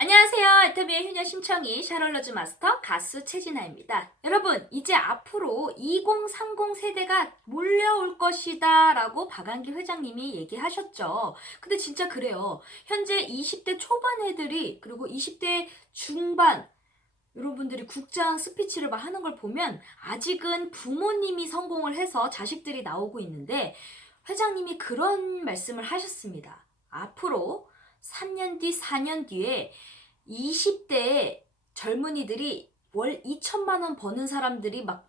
안녕하세요. 애터미의 효녀 신청이 샤롤러즈 마스터 가수 최진아입니다. 여러분, 이제 앞으로 2030 세대가 몰려올 것이다 라고 박한길 회장님이 얘기하셨죠. 근데 진짜 그래요. 현재 20대 초반 애들이 그리고 20대 중반 여러분들이 국장 스피치를 막 하는 걸 보면 아직은 부모님이 성공을 해서 자식들이 나오고 있는데 회장님이 그런 말씀을 하셨습니다. 앞으로 3년 뒤, 4년 뒤에 20대 젊은이들이 월 2천만 원 버는 사람들이 막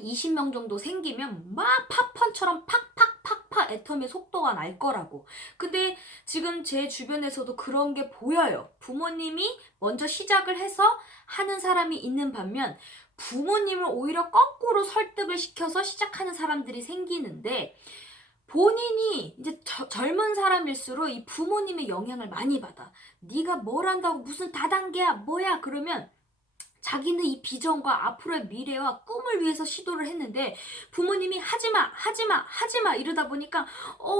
20명 정도 생기면 막 팝펀처럼 팍팍팍팍 애터미 속도가 날 거라고. 근데 지금 제 주변에서도 그런 게 보여요. 부모님이 먼저 시작을 해서 하는 사람이 있는 반면 부모님을 오히려 거꾸로 설득을 시켜서 시작하는 사람들이 생기는데 본인이 이제 저- 젊은 사람일수록 이 부모님의 영향을 많이 받아. 네가 뭘 한다고 무슨 다단계야 뭐야 그러면 자기는 이 비전과 앞으로의 미래와 꿈을 위해서 시도를 했는데 부모님이 하지마 하지마 하지마 이러다 보니까 어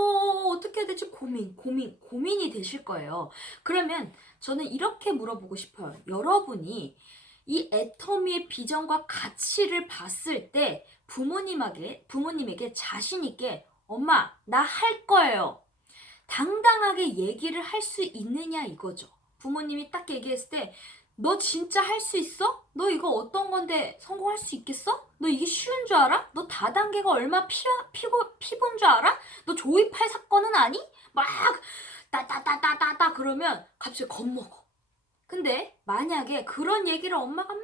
어떻게 해야 될지 고민 고민 고민이 되실 거예요. 그러면 저는 이렇게 물어보고 싶어요. 여러분이 이 애터미의 비전과 가치를 봤을 때 부모님에게 부모님에게 자신 있게 엄마 나 할 거예요. 당당하게 얘기를 할 수 있느냐 이거죠. 부모님이 딱 얘기했을 때 너 진짜 할 수 있어? 너 이거 어떤 건데 성공할 수 있겠어? 너 이게 쉬운 줄 알아? 너 다단계가 얼마 피, 피고, 피본 줄 알아? 너 조이팔 사건은 아니? 막 따따따따따따 그러면 갑자기 겁먹어. 근데 만약에 그런 얘기를 엄마가 막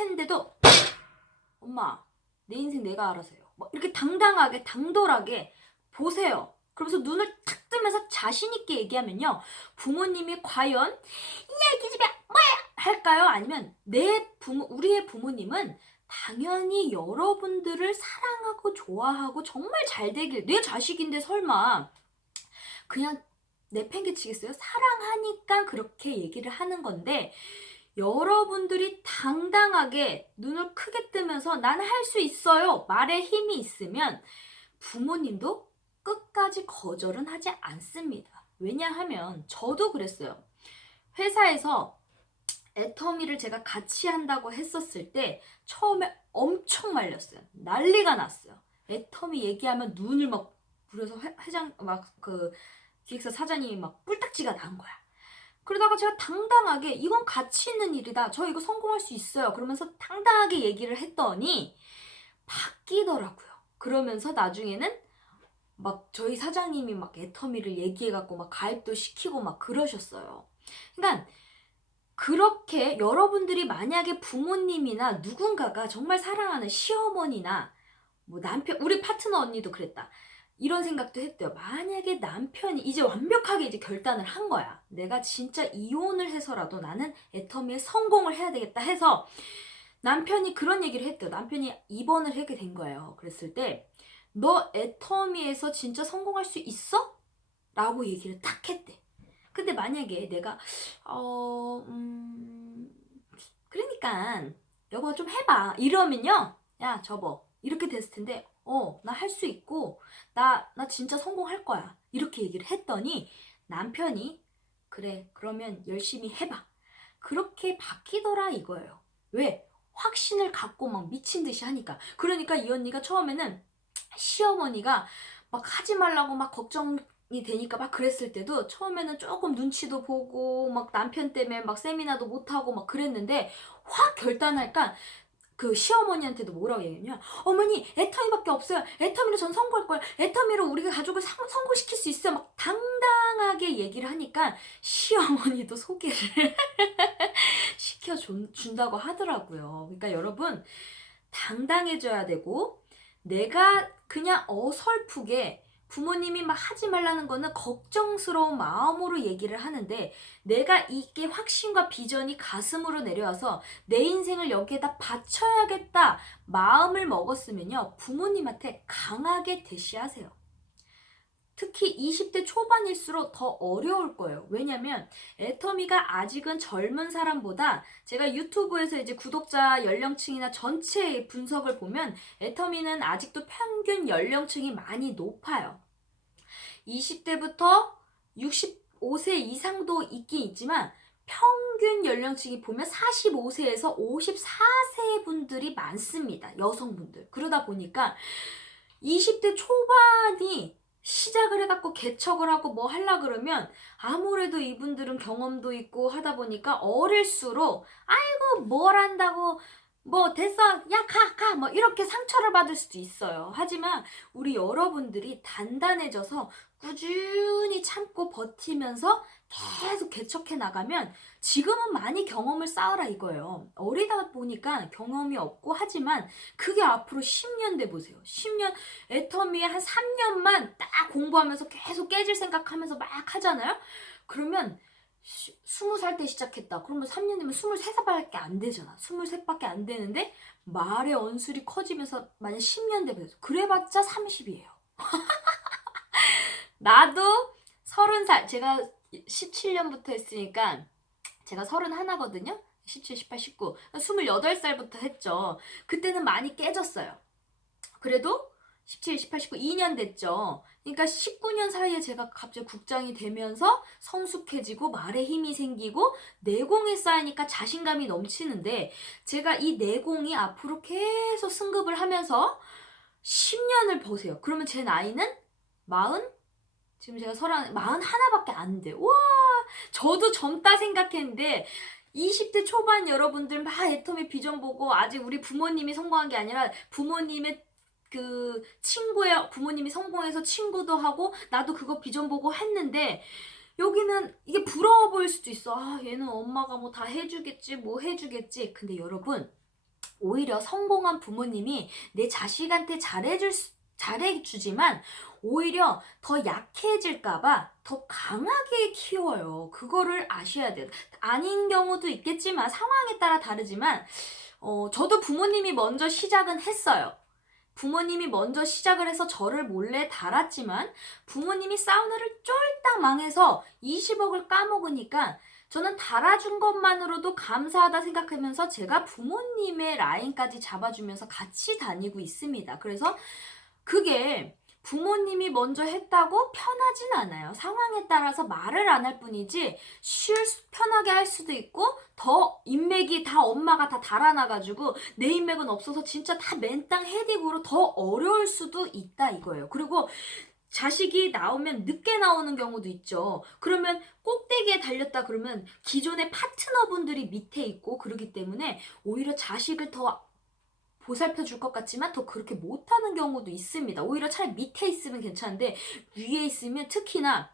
했는데도 엄마 내 인생 내가 알아서 해요. 막 이렇게 당당하게 당돌하게 보세요. 그러면서 눈을 탁 뜨면서 자신 있게 얘기하면요. 부모님이 과연 이 기집애 뭐야 할까요? 아니면 내 부모 우리의 부모님은 당연히 여러분들을 사랑하고 좋아하고 정말 잘 되길 내 자식인데 설마 그냥 내팽개치겠어요? 사랑하니까 그렇게 얘기를 하는 건데 여러분들이 당당하게 눈을 크게 뜨면서 나는 할수 있어요. 말에 힘이 있으면 부모님도 끝까지 거절은 하지 않습니다. 왜냐하면 저도 그랬어요. 회사에서 애터미를 제가 같이 한다고 했었을 때 처음에 엄청 말렸어요. 난리가 났어요. 애터미 얘기하면 눈을 막 부려서 회, 회장 막 그 기획사 사장님이 막 뿔딱지가 난 거야. 그러다가 제가 당당하게 이건 가치 있는 일이다. 저 이거 성공할 수 있어요. 그러면서 당당하게 얘기를 했더니 바뀌더라고요. 그러면서 나중에는 막 저희 사장님이 막 애터미를 얘기해갖고 막 가입도 시키고 막 그러셨어요. 그러니까 그렇게 여러분들이 만약에 부모님이나 누군가가 정말 사랑하는 시어머니나 뭐 남편, 우리 파트너 언니도 그랬다. 이런 생각도 했대요. 만약에 남편이 이제 완벽하게 이제 결단을 한 거야. 내가 진짜 이혼을 해서라도 나는 애터미에 성공을 해야 되겠다 해서 남편이 그런 얘기를 했대요. 남편이 입원을 하게 된 거예요. 그랬을 때 너 애터미에서 진짜 성공할 수 있어? 라고 얘기를 딱 했대. 근데 만약에 내가 어, 음, 그러니까 여보 좀 해봐 이러면요, 야 저보 이렇게 됐을 텐데, 어, 나 할 수 있고 나 나 진짜 성공할 거야 이렇게 얘기를 했더니 남편이 그래 그러면 열심히 해봐 그렇게 바뀌더라 이거예요. 왜? 확신을 갖고 막 미친 듯이 하니까. 그러니까 이 언니가 처음에는 시어머니가 막 하지 말라고 막 걱정 이 되니까 막 그랬을 때도 처음에는 조금 눈치도 보고 막 남편 때문에 막 세미나도 못 하고 막 그랬는데 확 결단할까 그 시어머니한테도 뭐라고 얘기했냐 어머니 애터미밖에 없어요. 애터미로 전 성공할 거예요 애터미로 우리가 가족을 상- 성공시킬 수 있어요. 막 당당하게 얘기를 하니까 시어머니도 소개를 시켜준다고 하더라고요. 그러니까 여러분 당당해져야 되고 내가 그냥 어설프게 부모님이 막 하지 말라는 거는 걱정스러운 마음으로 얘기를 하는데 내가 이게 확신과 비전이 가슴으로 내려와서 내 인생을 여기에다 바쳐야겠다 마음을 먹었으면요 부모님한테 강하게 대시하세요. 특히 20대 초반일수록 더 어려울 거예요. 왜냐면 애터미가 아직은 젊은 사람보다 제가 유튜브에서 이제 구독자 연령층이나 전체 분석을 보면 애터미는 아직도 평균 연령층이 많이 높아요. 20대부터 65세 이상도 있긴 있지만 평균 연령층이 보면 45세에서 54세 분들이 많습니다. 여성분들. 그러다 보니까 20대 초반이 시작을 해갖고 개척을 하고 뭐 하려 그러면 아무래도 이분들은 경험도 있고 하다 보니까 어릴수록 아이고 뭘 한다고 뭐 됐어 야 가 가 뭐 이렇게 상처를 받을 수도 있어요. 하지만 우리 여러분들이 단단해져서 꾸준히 참고 버티면서 계속 개척해 나가면 지금은 많이 경험을 쌓으라 이거예요. 어리다 보니까 경험이 없고 하지만 그게 앞으로 10년 돼 보세요. 10년 애터미에 한 3년만 딱 공부하면서 계속 깨질 생각하면서 막 하잖아요. 그러면 시- 20살 때 시작했다. 그러면 3년 되면 23살밖에 안 되잖아. 23밖에 안 되는데 말의 언술이 커지면서 만약 10년 되면 그래봤자 30이에요. 나도 30살 제가 17년부터 했으니까 제가 31거든요. 17, 18, 19. 28살부터 했죠. 그때는 많이 깨졌어요. 그래도 17, 18, 19, 2년 됐죠. 그러니까 19년 사이에 제가 갑자기 국장이 되면서 성숙해지고 말에 힘이 생기고 내공이 쌓이니까 자신감이 넘치는데 제가 이 내공이 앞으로 계속 승급을 하면서 10년을 보세요. 그러면 제 나이는 40? 지금 제가 서른, 41밖에 안 돼. 와, 저도 젊다 생각했는데 20대 초반 여러분들 막 애터미 비전 보고 아직 우리 부모님이 성공한 게 아니라 부모님의 그 친구의 부모님이 성공해서 친구도 하고 나도 그거 비전 보고 했는데 여기는 이게 부러워 보일 수도 있어. 아, 얘는 엄마가 뭐 다 해주겠지, 뭐 해주겠지. 근데 여러분, 오히려 성공한 부모님이 내 자식한테 잘해줄 수, 잘해주지만 오히려 더 약해질까봐 더 강하게 키워요. 그거를 아셔야 돼요. 아닌 경우도 있겠지만 상황에 따라 다르지만 어, 저도 부모님이 먼저 시작은 했어요. 부모님이 먼저 시작을 해서 저를 몰래 달았지만 부모님이 사우나를 쫄딱 망해서 20억을 까먹으니까 저는 달아준 것만으로도 감사하다 생각하면서 제가 부모님의 라인까지 잡아주면서 같이 다니고 있습니다. 그래서 그게 부모님이 먼저 했다고 편하진 않아요. 상황에 따라서 말을 안 할 뿐이지 쉴 수- 편하게 할 수도 있고 더 인맥이 다 엄마가 다 달아나가지고 내 인맥은 없어서 진짜 다 맨땅 헤딩으로 더 어려울 수도 있다 이거예요. 그리고 자식이 나오면 늦게 나오는 경우도 있죠. 그러면 꼭대기에 달렸다 그러면 기존의 파트너분들이 밑에 있고 그러기 때문에 오히려 자식을 더 보살펴 줄 것 같지만 더 그렇게 못하는 경우도 있습니다. 오히려 차라리 밑에 있으면 괜찮은데 위에 있으면 특히나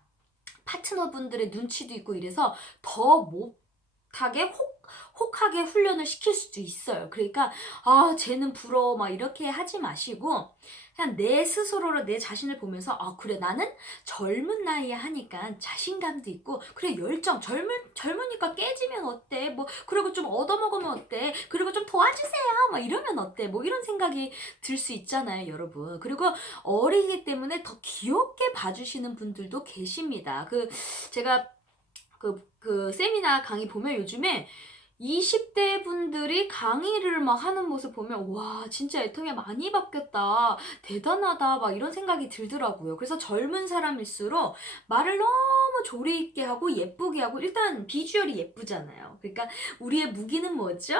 파트너분들의 눈치도 있고 이래서 더 못하게 혹, 혹하게 훈련을 시킬 수도 있어요. 그러니까 아 쟤는 부러워 막 이렇게 하지 마시고 그냥 내 스스로로 내 자신을 보면서 아 그래 나는 젊은 나이에 하니까 자신감도 있고 그래 열정 젊은 젊으니까 깨지면 어때? 뭐 그리고 좀 얻어먹으면 어때? 그리고 좀 도와주세요! 막 이러면 어때? 뭐 이런 생각이 들 수 있잖아요 여러분. 그리고 어리기 때문에 더 귀엽게 봐주시는 분들도 계십니다. 그 제가 그, 그 세미나 강의 보면 요즘에 20대 분들이 강의를 막 하는 모습 보면 와 진짜 애통이 많이 바뀌었다 대단하다 막 이런 생각이 들더라고요. 그래서 젊은 사람일수록 말을 너무 조리 있게 하고 예쁘게 하고 일단 비주얼이 예쁘잖아요. 그러니까 우리의 무기는 뭐죠?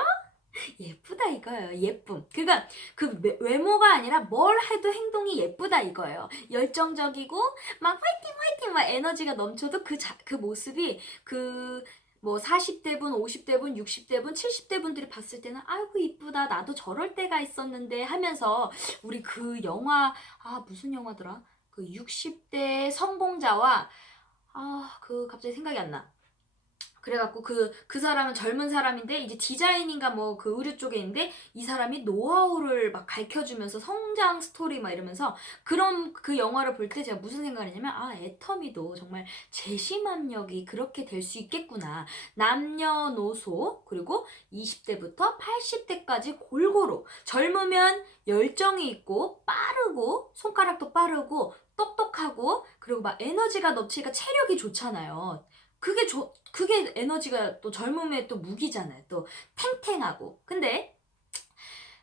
예쁘다 이거예요. 예쁨. 그러니까 그 외- 외모가 아니라 뭘 해도 행동이 예쁘다 이거예요. 열정적이고 막 화이팅 화이팅 막 에너지가 넘쳐도 그, 자, 그 모습이 그 뭐 40대 분, 50대 분, 60대 분, 70대 분들이 봤을 때는 아이고 이쁘다 나도 저럴 때가 있었는데 하면서 우리 그 영화 아 무슨 영화더라 그 60대 성공자와 아 그 갑자기 생각이 안 나. 그래갖고 그, 그 사람은 젊은 사람인데 이제 디자인인가 뭐 그 의류 쪽에 있는데 이 사람이 노하우를 막 가르쳐주면서 성장 스토리 막 이러면서 그런 그 영화를 볼 때 제가 무슨 생각을 했냐면 아 애터미도 정말 재심압력이 그렇게 될 수 있겠구나. 남녀노소 그리고 20대부터 80대까지 골고루 젊으면 열정이 있고 빠르고 손가락도 빠르고 똑똑하고 그리고 막 에너지가 넘치니까 체력이 좋잖아요 그게 조, 그게 에너지가 또 젊음의 또 무기잖아요. 또 탱탱하고. 근데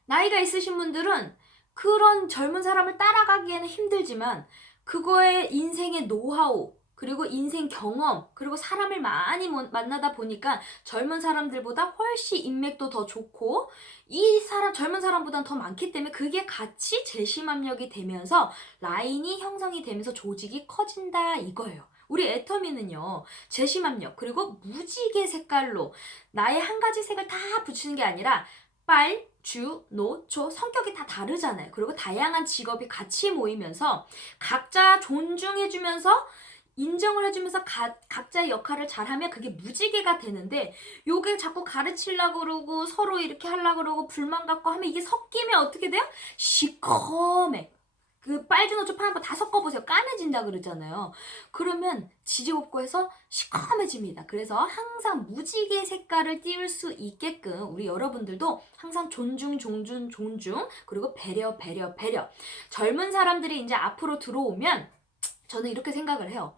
나이가 있으신 분들은 그런 젊은 사람을 따라가기에는 힘들지만 그거에 인생의 노하우 그리고 인생 경험, 그리고 사람을 많이 모- 만나다 보니까 젊은 사람들보다 훨씬 인맥도 더 좋고, 이 사람, 젊은 사람보다 더 많기 때문에 그게 같이 재심압력이 되면서 라인이 형성이 되면서 조직이 커진다 이거예요. 우리 애터미는요, 재심압력, 그리고 무지개 색깔로 나의 한 가지 색을 다 붙이는 게 아니라 빨, 주, 노, 초 성격이 다 다르잖아요. 그리고 다양한 직업이 같이 모이면서 각자 존중해주면서 인정을 해주면서 가- 각자의 역할을 잘하면 그게 무지개가 되는데 요게 자꾸 가르치려고 그러고 서로 이렇게 하려고 그러고 불만 갖고 하면 이게 섞이면 어떻게 돼요? 시커매. 그 빨주노초 파란 거 다 섞어보세요. 까매진다 그러잖아요. 그러면 지지없고 해서 시커매집니다. 그래서 항상 무지개 색깔을 띄울 수 있게끔 우리 여러분들도 항상 존중, 존중, 존중, 그리고 배려, 배려, 배려. 젊은 사람들이 이제 앞으로 들어오면 저는 이렇게 생각을 해요.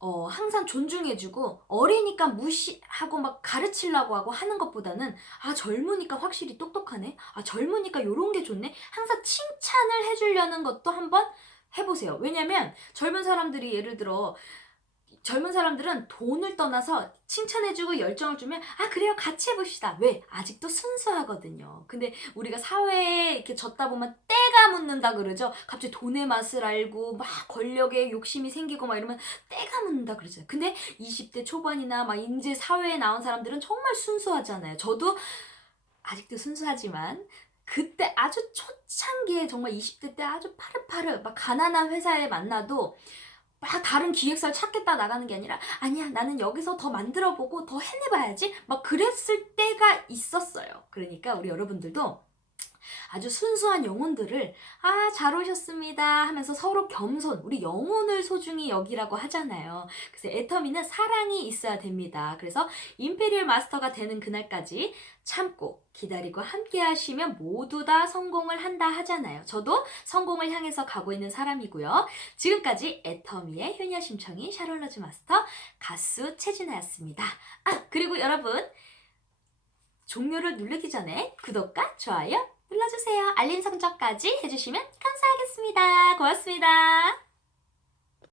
어, 항상 존중해주고 어리니까 무시하고 막 가르치려고 하고 하는 것보다는 아 젊으니까 확실히 똑똑하네? 아 젊으니까 요런 게 좋네? 항상 칭찬을 해주려는 것도 한번 해보세요. 왜냐면 젊은 사람들이 예를 들어 젊은 사람들은 돈을 떠나서 칭찬해주고 열정을 주면 아 그래요? 같이 해봅시다. 왜? 아직도 순수하거든요. 근데 우리가 사회에 이렇게 졌다 보면 때가 묻는다 그러죠. 갑자기 돈의 맛을 알고 막 권력에 욕심이 생기고 막 이러면 때가 묻는다 그러죠 근데 20대 초반이나 막 인제 사회에 나온 사람들은 정말 순수하잖아요. 저도 아직도 순수하지만 그때 아주 초창기에 정말 20대 때 아주 파르파르 막 가난한 회사에 만나도 막 다른 기획사를 찾겠다 나가는 게 아니라 아니야 나는 여기서 더 만들어보고 더 해내봐야지. 막 그랬을 때가 있었어요. 그러니까 우리 여러분들도 아주 순수한 영혼들을 아 잘 오셨습니다 하면서 서로 겸손 우리 영혼을 소중히 여기라고 하잖아요. 그래서 애터미는 사랑이 있어야 됩니다. 그래서 임페리얼 마스터가 되는 그날까지 참고 기다리고 함께 하시면 모두 다 성공을 한다 하잖아요 저도 성공을 향해서 가고 있는 사람이고요 지금까지 애터미의 효녀 심청이 샤롤러즈 마스터 가수 최진아였습니다 아 그리고 여러분 종료를 누르기 전에 구독과 좋아요 눌러주세요. 알림 설정까지 해주시면 감사하겠습니다. 고맙습니다.